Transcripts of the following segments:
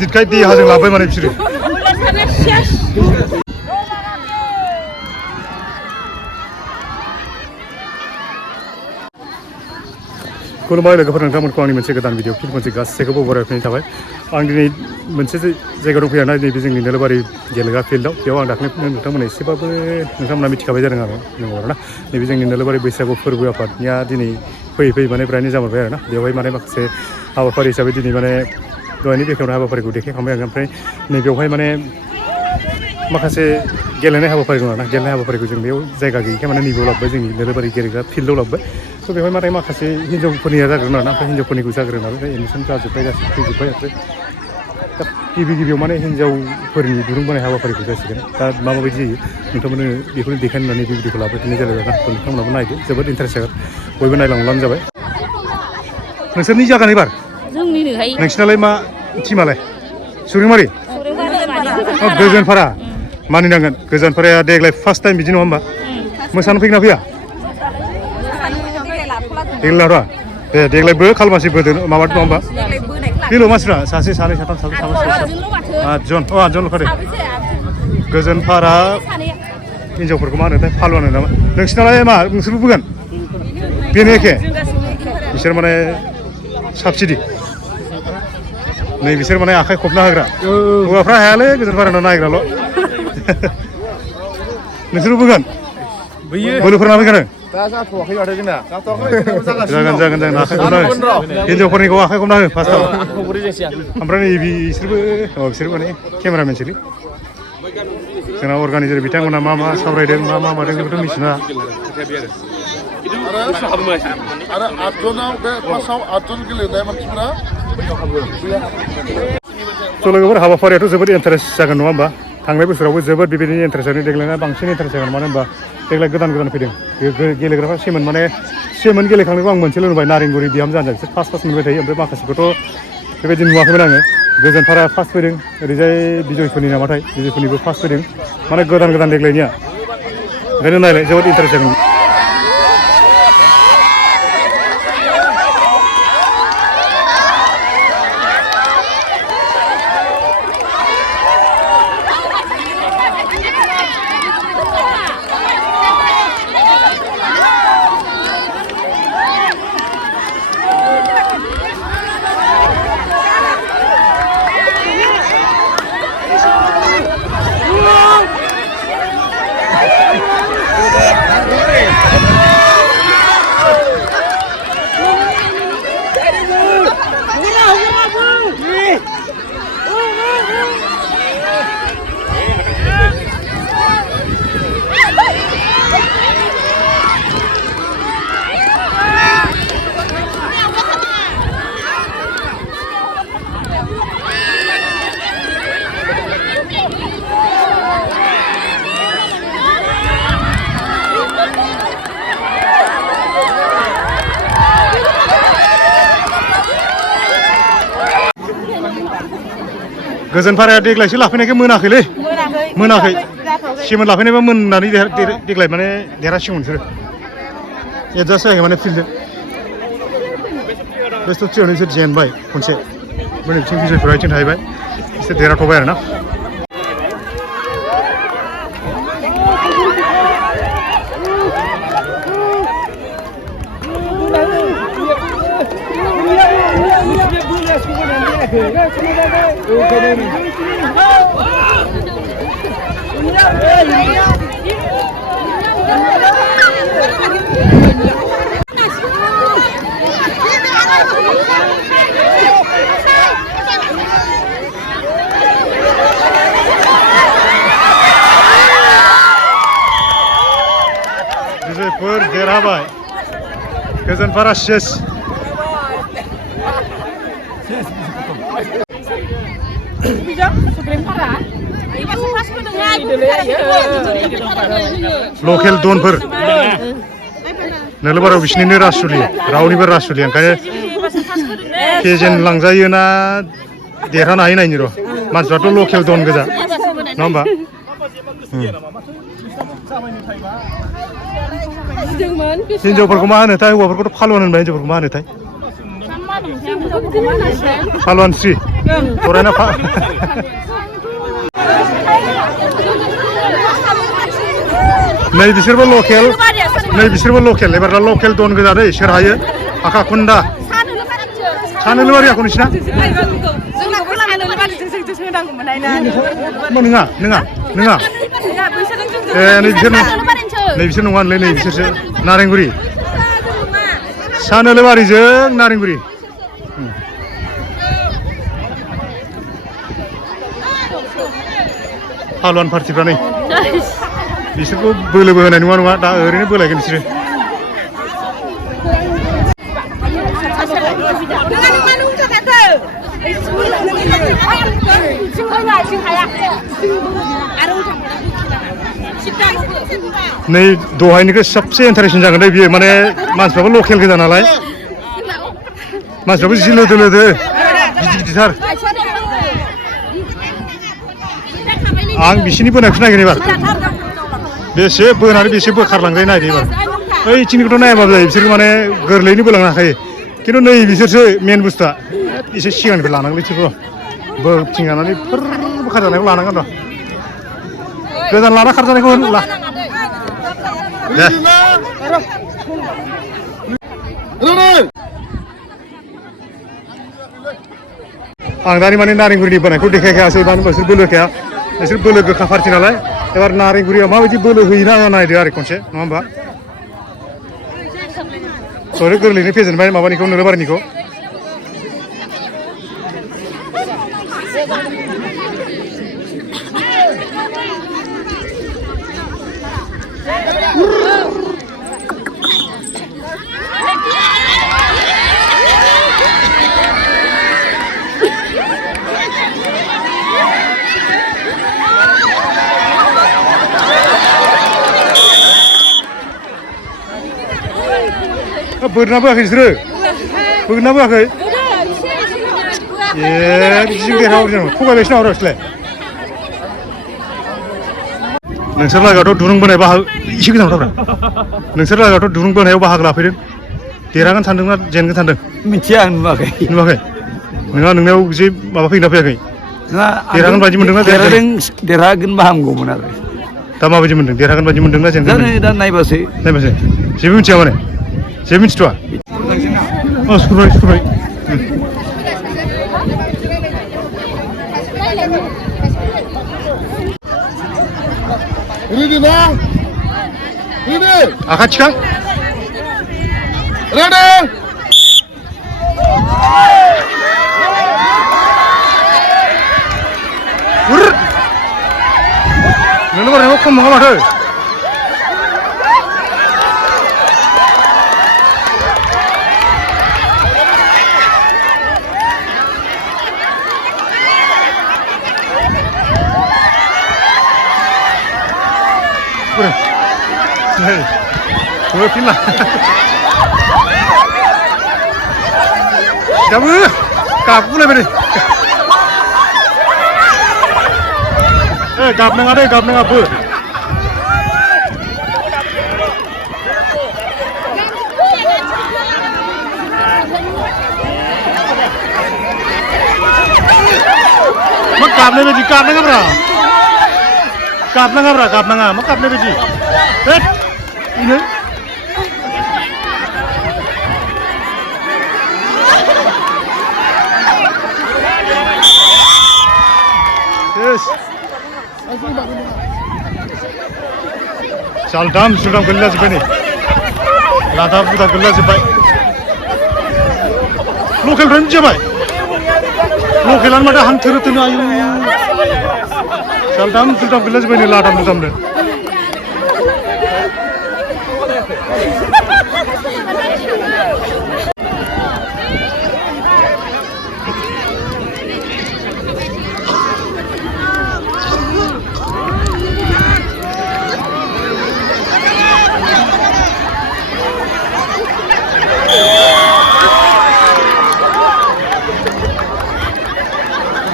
गिदिरखाय देहाजों लाबाय माने बिसोरो खुलुमबाय लोगोफोर नोंथांमोनखौ आंनि मोनसे गोदान भिडिअ फिल्म मोनसे गासैखौबो बरायफिननाय थाबाय आं दिनै मोनसे जायगायाव दंफैयो आरोना नैबे जोंनि नोलोबारि गेलेग्रा फिल्डआव बेयाव आं दाख्लै नोंथांमोना एसेबाबो नोंथांमोना मिथिखाबाय जादों आरो नंगौ आरोना नैबे जोंनि नोलोबारि बैसागु फोरबो आफादनिया दिनै फैयै माने ब्रायनो जामारबाय आरोना बेवहाय माने माखासे हाबाफारि हिसाबै दिनै माने दहायनि बेखेवनाय हाबाफारिखौ देखायखांबाय आं ओमफ्राय नैबेयावहाय माने माखासे गेलेनाय हाबाफारि दं आरोना गेलेनाय हाबाफारिखौ जों बेयाव जायगा गैयैखाय माने नैबेयाव लाबोबाय जोंनि नोलोबारि गेलेग्रा फिल्डआव लाबोबाय स' बेवहाय माने माखासे हिन्जावफोरनिया जाग्रोन आरोना ओमफ्राय हिन्जावफोरनिखौ जाग्रोन नालाय एडमिसन जाजोब्बाय गासैबो फैजोब्बाय ओमफ्राय दा गिबियाव माने हिन्जावफोरनि दुरुं बोनाय हाबाफारिखौ जासिगोन दा माबायदि जायो नोंथांमोननो बेखौनो देखायनो होननानै बे भिडिअखौ लाबोफिननाय जाबाय आरोना नोंथांमोनाबो नायदो जोबोद इन्टारेस्ट जागोन बयबो नायलांब्लानो जाबाय नोंसोरनि जागोन एबार नोंसिनालाय मा टिमालाय सुरिमारि गोजोनफारा मानिनांगोन गोजोनफाराया देग्लाय फार्स्ट टाइम बिदि नङा होमबा मोसानो फैगोन ना फैया देग्लाय र' दे देग्लायबो खालमासि बोदो माबा नङा होमबा बेल' मानसिफ्रा सासे सानै साथाम साब्रै आठजन आठजनल'खा दे गोजोनफारा हिन्जावफोरखौ मा होनोथाय फालुवान होनो नामा नोंसिनालाय मा नोंसोरबो बोगोन बेनो एखे बिसोर माने साबसिडि नै बिसोर माने आखाइ खबना होग्रा हौवाफ्रा हायालै गोजोनफारानाव नायग्राल' नोंसोरबो बोगोन बोलोफोरना फैखादों जागोन आखाइ खबना हो हिन्जावफोरनिखौ आखाइ खबना हो फार्स्टआव ओमफ्राय नै बिसोरबो माने केमेरामेनसोलै जोंना अर्गानाइजार बिथांमोना मा सावरायदों मा मादों बेखौथ' मिथिना आरो आठजनाव बे फार्स्टआव आठजन गेलेनाय मानसिफोरा स' लोगोफोर हाबाफारियाथ' जोबोद इन्टारेस्ट जागोन नङा होमबा थांनाय बोसोरावबो जोबोद बेबायदिनो इन्टारेस्ट जादों देग्लायना बांसिन इन्टारेस्ट जागोन मानो होनबा देग्लाय गोदान फैदों गेलेग्राफ्रा सेमोन गेलेखांनायखौ आं मोनसेल' नुबाय नारेंगुरि बिहाम जाना बिसोर फार्स्ट मोनबाय थायो ओमफ्राय माखासेखौथ' बेबायदि नुवाखैमोन आङो गोजोनफारा फार्स्ट फैदों ओरैजाय बिजयफोरनि नामाथाय बिजयफोरनिबो फार्स्ट फैदों माने गोदान देग्लायनिया ओंखायनो नायलाय जोबोद इन्टारेस्ट जागोन गोजोनफाराया देग्लायसो लाफैनायखाय मोनाखै सेमोन लाफैनायबा मोननानै देग्लाय माने देरहासिगौमोन बिसोरो एडजास्ट जायाखै माने फिल्डजों बेस्ट अफ थ्रियावनो बिसोर जेनबाय खनसे ओमफ्राय बिथिं बिजयफोरा बिथिं थाहैबाय बिसोर देरहाथ'बाय आरोना बिजयफोर देरहाबाय गोजोनफारा शेष लकेल दनफोर नोलोबारियाव बिसिनिनो राजसुलि रावनिबो राजसुलि ओंखायनो फेजेन लांजायो ना देरहानो हायो नायनि र' मानसिफ्राथ' लकेल दन गोजा नङा होमबा हिन्जावफोरखौ मा होनोथाय हौवाफोरखौथ' फालुवान होनबाय हिन्जावफोरखौ मा होनोथाय फालुवान स्रि फरायना फा नै बिसोरबो लकेल एबार लकेल दन गोजा दै सोर हायो आखा खुन्दा सानोलबारि आखौ नोंसिना नङा ए नै बिसोर नङालै नै बिसोरसो नारेंगुरि सानोलबारिजों नारेंगुरि हालुवान पार्टिफ्रा नै बिसोरखौ बोलोबो होनाय नङा दा ओरैनो बोलायगोन बिसोरो नै दहायनिखौ सबसे इन्टारेस्टिं जागोन दे बियो माने मानसिफ्राबो लकेल गोजा नालाय मानसिफ्राबो जि लोदो गिदिर आं बिसिनि बोनायखौ नायगोन एबार बेसे बोनानै बेसे बोखारलांजायो नायदो एबार ओइथिंनिखौथ' नायाबाबो जायो बिसोरखौ माने गोरलैयैनो बोलांनो हाखायो खिन्थु नै बिसोरसो मेन बुस्थुआ एसे सिगांनिफ्राय लानांगोन बिसोरखौ बोथिंगानानै बोखारजानायखौ लानांगोन र' गोजान लाना खारजानायखौ ला दे आं दानि माने नारेंगुरिनि बोनायखौ देखायखायासै मानो होनबा बिसोर बोलो होखाया बिसोर बोलो गोखा पार्टि नालाय एबार नारेंगुरियाव माबायदि बोलो होयोना नायदो आरो खनसे नङा होमबा ओरै गोरलैनो फेजेनबाय माबानिखौ नोलोबारिनिखौ बोरना बोआखै बिसोरो बोरना बोआखै ए बिदिजों देरहाबो जों थगायबायसो नामा बिसोरलाय नोंसोर लागोआवथ' दुरुं बोनाय बाहागो एसे गोजानाव थाब्रा नोंसोर लागोआवथ' दुरुं बोनायाव बाहागो लाफैदों देरहागोन सानदोंना जेनगोन सानदों मिथिया आं नुवाखै नोंहा नोंनाव जे माबा फैना फैयाखै देरहागोन बायदि मोनदोंना देरहागोनबा हामगौमोन आरो दा माबायदि मोनदों देरहागोन बायदि मोनदोंना जेनगोन दा नायबासो जेबो मिथिया माने जेबो मिथिथ'आ सुरबाय Ready now? Ready? आखा थिखां Ready? नोलोबारिनिखौ खम नङा माथो फिनला दाबो गाबगुलायबाय गाबनाङा दे गाबनाङा बो मा गाबनाय बायदि गाबनाङा मा गाबनाय बायदि बेनो सालदाम सुलदाम गोलैलाजोब्बाय नै लादा बुदा गोलैलाजोब्बाय लकेलफ्रानो बिदि जाबाय लकेलानो माथो हां थोरो थोनो आयु सालदाम सुलदाम गोलैलाजोब्बाय नै लादाम बुदामनो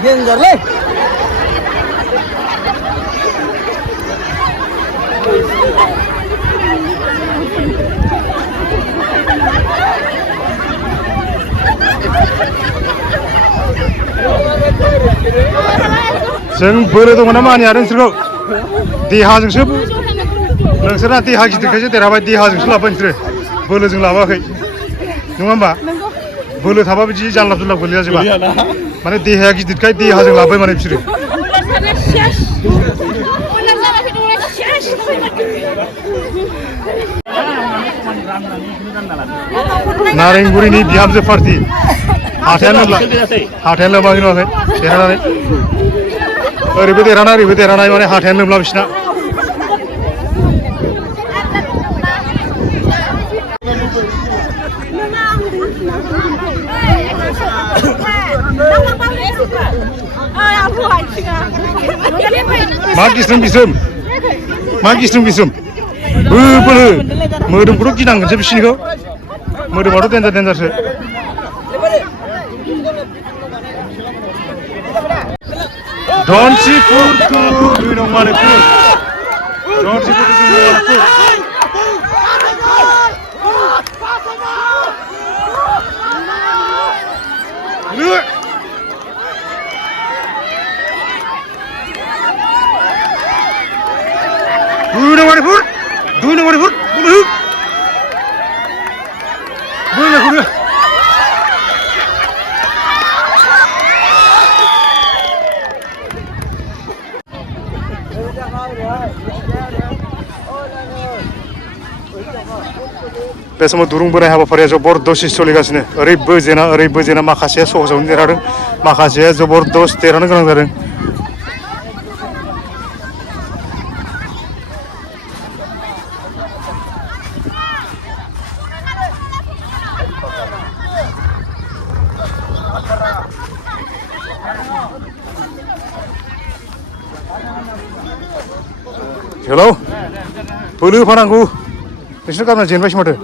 Dengar leh. जों बोलो दङ ना मानिया नोंसोरखौ देहाजोंसो नोंसोरना देहा गिदिरखायसो देरहाबाय देहाजोंसो लाबोबाय नोंसोरो बोलोजों लाबोआखै नङा होमबा बोलो थाबा बिदि जानलाब जुनलाब गोलैया जोबा माने देहाया गिदिरखाय देहाजों लाबोबाय माने बिसोरो नारेंगुरिनि बिहामजो पार्टि हाथायानो लोमलाङै नुवाखै देरहानानै ओरैबो देरहानाय माने हाथायानो लोमला बिसिना मा गिस्रोम बोलो मोदोमखौथ' गिनांगोनसो बिसिनिखौ मोदोमाथ' देन्जारसो Don't see food you don't want to food. Don't see food you don't want to food. Do you know what food? Do you know what food? बे समाव दुरुं बोनाय हाबाफारिया जबरदस्ति सोलिगासिनो ओरैबो जेना माखासेया सहजावनो देरहादों माखासेया जबरदस्त देरहानो गोनां जादों हेलौ बोलो होफानांगौ नोंसोर गाबोन जेनबायसो माथो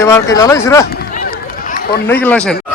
एबार गैलालै बिसोरो खननै गेलेनांसिगोन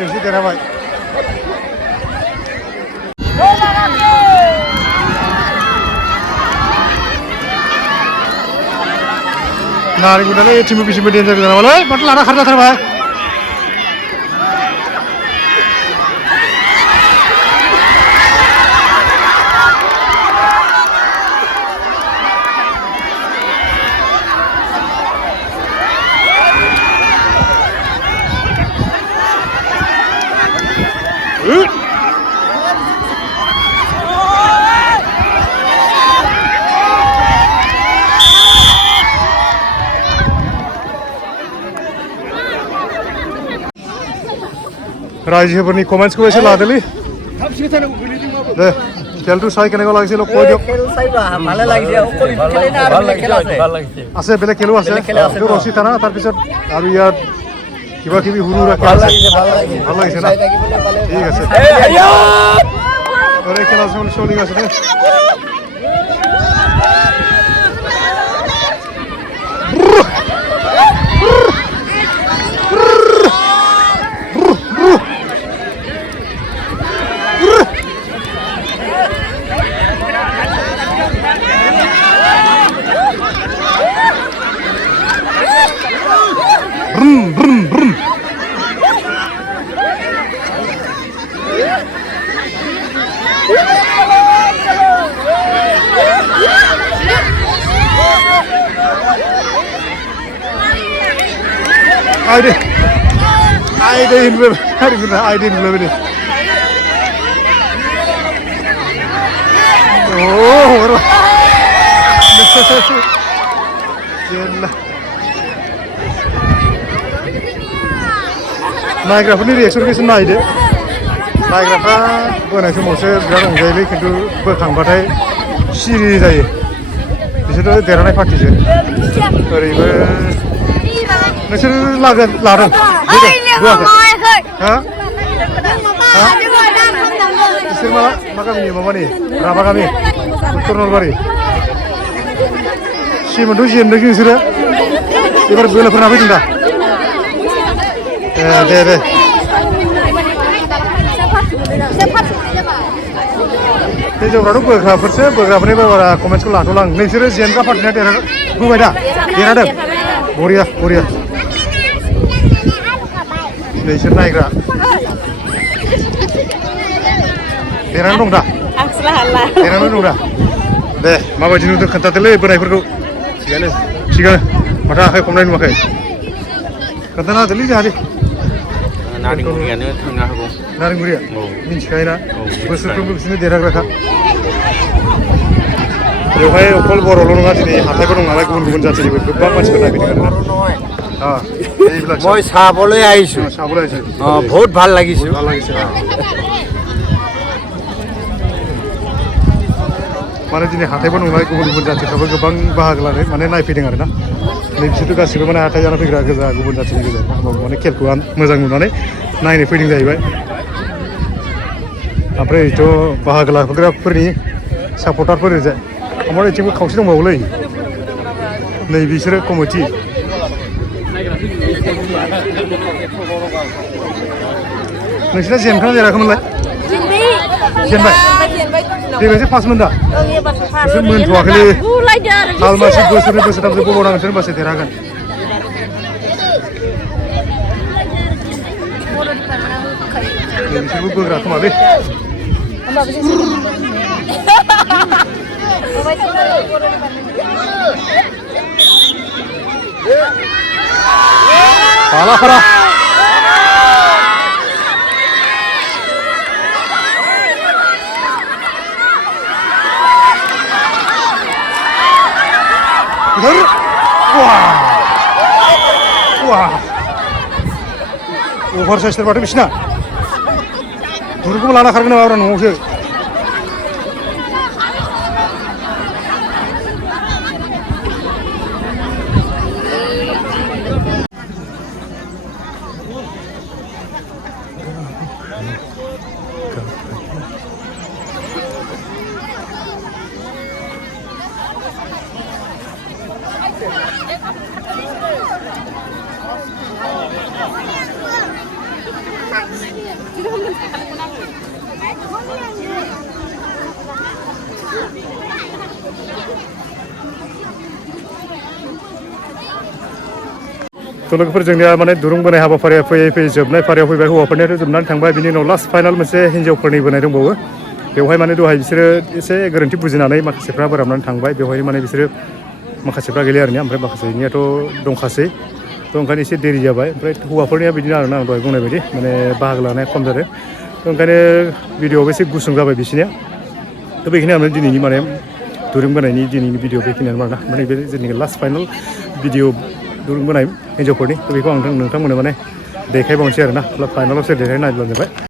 नैसो देरहाबाय नारेंगुरियालाय एटिमबो बिसिमबो देन्जार गोजा नामालै माथो लाना खारजाथारबाय रायजोफोरनि कमेन्ट्सखौ एसे लादोलै दे খেলটো চাই কেনেকুৱা লাগিছিল কৈ দিয়ক আছে বেলেগ খেলো আছে ৰছী টানা তাৰপিছত আৰু ইয়াত কিবা কিবি সৰু সুৰা খেল আছে ভাল লাগিছে না ঠিক আছে খেলা চলি আছে দে Aide ini hari ini aide ini lebih deh. Oh, orang. Jelah. नायग्राफोरनि रिएक्सनखौसो नायदो नायग्राफ्रा बोनाय समावसो बिराद रंजायोलै खिन्थु बोखांबाथाय सिरि जायो बिसोरथ' देरहानाय पार्टिसो ओरैबो नोंसोर लादों हा बिसोर मा गामिनि माबानि राभा गामि कर्नलबारि सिमोनथ' जेनदों नोंसोरो एबार बोलोफोरना फैदों दा दे हिन्जावफ्राथ' बोग्राफोरसो बोग्राफोरनि बारा कमेन्ट्सखौ लाथ'ला आं नोंसोरो जेनग्रा पार्टिना होबाय दा देरहादों बरिया नोंसोर नायग्रा देरहानाय दं दा देरहानाय दं दा दे माबायदि नुदों खोन्थादोलै बोनायफोरखौ थिगानो माथो आखाइ खबनाय नुवाखै खोन्थाना होदोलै जोंहादि नारेंगुरियानो थांनो हागौ नारेंगुरिया मिन्थिखायोना बोसोरफ्रोमबो बिसोरनो देरहाग्राखा बेवहाय अकल बर'ल' नङा दिनै हाथायबो दं नालाय गुबुन जाथिनिबो गोबां मानसिफोर नायफैदों মই চাবলৈ আহিছোঁ চাবলৈ আহিছে বহুত ভাল লাগিছে माने दिनै हाथायबो नंला गुबुन जातिफ्राबो गोबां बाहागो लानो माने नायफैदों आरोना नै बिसोरथ' गासिबो माने हाथाय जाना फैग्रा गोजा गुबुन जातिनि गोजा माने खेलखौ मोजां नुनानै नायनो फैदों जाहैबाय ओमफ्राय थ' बाहागो लाग्राफोरनि सापर्टारफोर ओरैजाय ओमफ्राय बिथिंबो खावसे दंबावोलै नै बिसोरो कमिटि नोंसिना जेनखां जेनाखैमोनलाय जेनबाय देग्लायसो फार्स्टमोन दा बिसोर मोनथ'वाखैलै हालमासि बोसोरनै बोसोरथामसो बबावनांगोन बिसोर होनबासो देरहागोन बिसोरबो बोग्रा खोमालै Palafara. Wah. Oversize terbatas bisna. Turku melana karena orang nunggu. तो लोगोफोर जोंनिया माने दुरुं बोनाय हाबाफारिया फैयै जोबनाय फारियाव फैबाय हौवाफोरनियाथ' जोबनानै थांबाय बिनि उनाव लास्ट फाइनाल मोनसे हिन्जावफोरनि बोनाय दंबावो बेवहाय माने दहाय बिसोरो एसे गोरोन्थि बुजिनानै माखासेफ्रा बोराबनानै थांबाय बेवहाय माने बिसोरो माखासेफ्रा गैलिया आरोना ओमफ्राय माखासेनियाथ' दंखासै थ' ओंखायनो एसे देरि जाबाय ओमफ्राय हौवाफोरनिया बिदिनो आरोना आं दहाय बुंनाय बायदि माने बाहागो लानाया खम जादों थ' ओंखायनो भिडिअ'आबो एसे गुसुं जाबाय बिसोरनिया थ' बेखिनियानो दिनैनि माने दुरुं बोनायनि दिनैनि भिडिअ बेखिनियानो आरोना माने बे जोंनि लास्ट फाइनाल भिडिअ दुरुं बोनाय हिन्जावफोरनि थ' बेखौ आं नोंथांमोननो माने देखायबावनोसै आरोना फाइनालाव सोर देरहायो नायब्लानो जाबाय